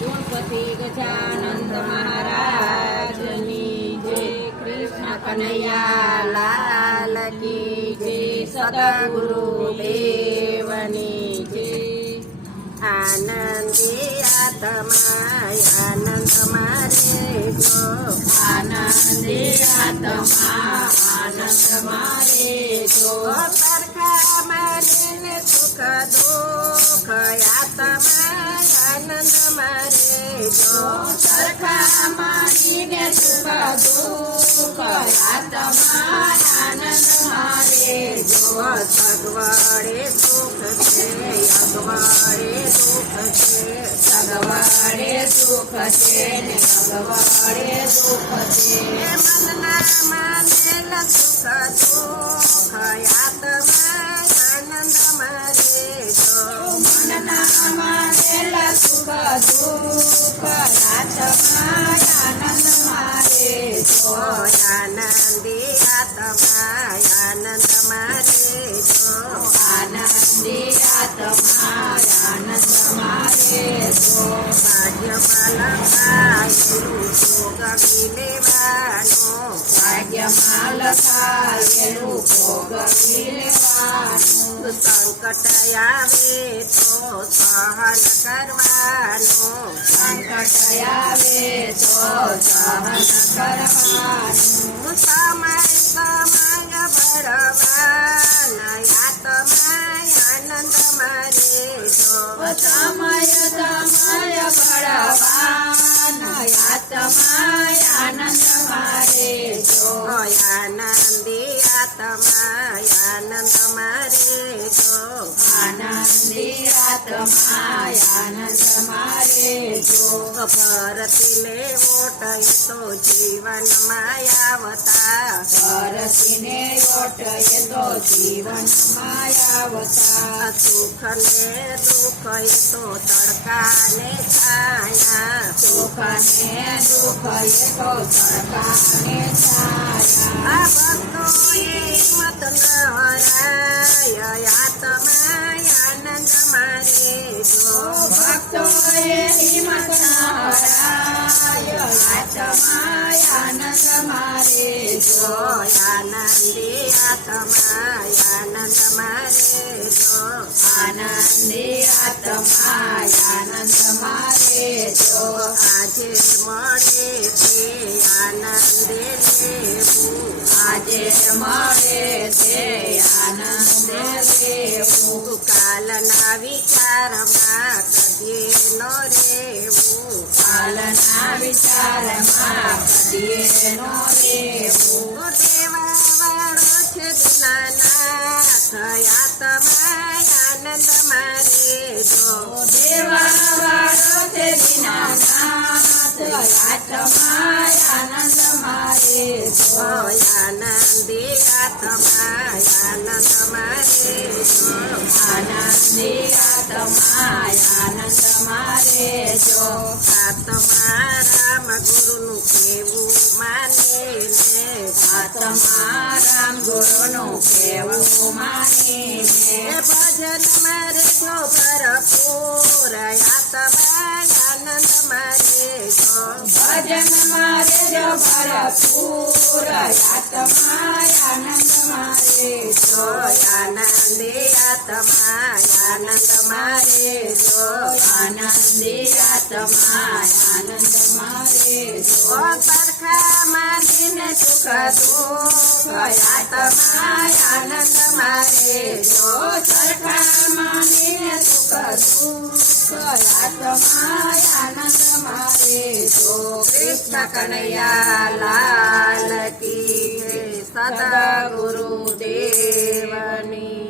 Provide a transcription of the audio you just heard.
ગણપતિ ગજાનંદ મહારાજની જય. કૃષ્ણ કનૈયા લાલ કી જય. સદગુરુ દેવની જય. આનંદી આત્મા આનંદ મારે જો. આનંદી આત્મા આનંદ મારે જો. સરખા મારીને સુખ દુઃખ આત્મા આનંદ મારે જો. સરખા મારીને સુખ દુઃખ આત્મા આનંદ મારે જો. સગવડે સુખ છે અગવડે સુખ છે. સગવડે સુખ છે ને અગવડે સુખ છે. મનના માનેલ સુખ દુઃખ આત્મા આનંદ મારે જો. મનના માનેલ સુખ દુઃખ આત્મા આનંદ મારે જો. આનંદી આત્મા આનંદ મારે જો. આનંદી આત્મા આનંદ મારે જો. ભાગ્યમાં લખાયેલું ભોગવી લેવાનું. ભાગ્યમાં લખાયેલું ભોગવી લેવાનું. સંકટ આવે તો સહન કરવાનું. સંકટ આવે તો સહન કરવાનું. સમય સમય ભરવાના આત્મા આનંદ મારે જો. સમય સમય ભરવાના આત્મા આનંદ મારે જો. આનંદી આત્મા આનંદ મારે જો. આનંદી આત્મા આનંદ મારે જો. ભરતીને ઓટ એ તો જીવનમાં આવતા. ભરતીને ઓટ એ તો જીવનમાં આવતા. સુખ ને દુઃખ એ તો તડકાને છાયા. સુખ ને દુઃખ એ તો તડકાને છાયા. આ ભક્તો એ હિંમત ન હરાય આત્મા આનંદ મારે જો. ભક્તો એ હિંમત ન હરાય આત્મા આનંદ મારે જો. આનંદી આત્મા આનંદ મારે જો. આનંદી આત્મા આનંદ મારે જો. આજે મળે તે આનંદે લેવું. આજે મળે તે આનંદે લેવું. કાલના વિચારમાં કદીએ ન રહેવું. કાલના વિચારમાં કદીએ ન રહેવું. દેવા વાળો છે દીનાનાથ આત્મા આનંદ મારે જો. દેવા વાળો છે દીનાનાથ આત્મા આનંદ મારે જો. આનંદી આત્મા આનંદ મારે જો. આનંદી આત્મા આનંદ મારે જો. આત્મા રામ ગુરુનું કેવું માને ને. આત્મા રામ ગુરુનું કેવું માને ને. ભજન મારે જો ભરપૂર આત્મા આનંદ મારે જો. ભજન મારે જો ભરપૂર આત્મા આનંદ મારે જો. આનંદી આત્મા આનંદ મારે જો. આનંદી આત્મા આનંદ મારે જો. સરખા મારીને સુખ દુઃખ આત્મા આનંદ મારે જો. સરખા મારીને સુખ દુઃખ આત્મા આનંદ મારે જો. કૃષ્ણ કનૈયા લાલ કી જય. સદગુરુ દેવની